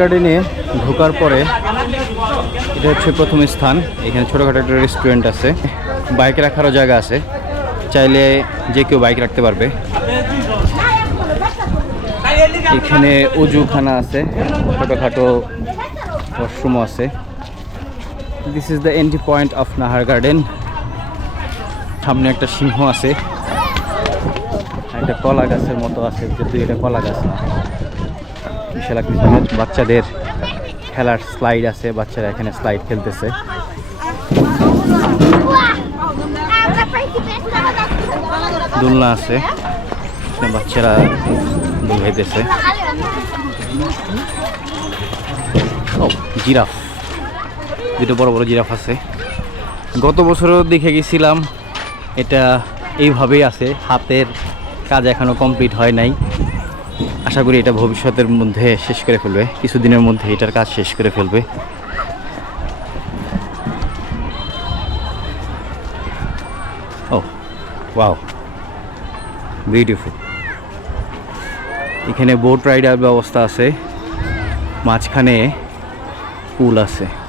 গার্ডেনে ঢোকার পরে এটা হচ্ছে প্রথম স্থান। এখানে ছোটোখাটো একটা রেস্টুরেন্ট আছে, বাইক রাখারও জায়গা আছে, চাইলে যে কেউ বাইক রাখতে পারবে। এখানে উজুখানা আছে, ছোটোখাটো ওয়াশরুমও আছে। This is the entry point of Nahar garden. সামনে একটা সিংহ আছে, একটা কলা গাছের মতো আছে, যেহেতু এটা কলা গাছ না। বিশাল বাচ্চাদের খেলার স্লাইড আছে, বাচ্চারা এখানে স্লাইড খেলতেছে। দোলনা আছে, বাচ্চারা দোল খাইতেছে। ও জিরাফ, দুটো বড় বড় জিরাফ আছে। গত বছরও দেখে গেছিলাম, এটা এইভাবেই আছে, হাতের কাজ এখনো কমপ্লিট হয় নাই। আশা করি এটা ভবিষ্যতের মধ্যে শেষ করে ফেলবে, কিছুদিনের মধ্যে এটার কাজ শেষ করে ফেলবে। ও ওয়াও, বিউটিফুল। এখানে বোট রাইডার ব্যবস্থা আছে, মাঝখানে পুল আছে।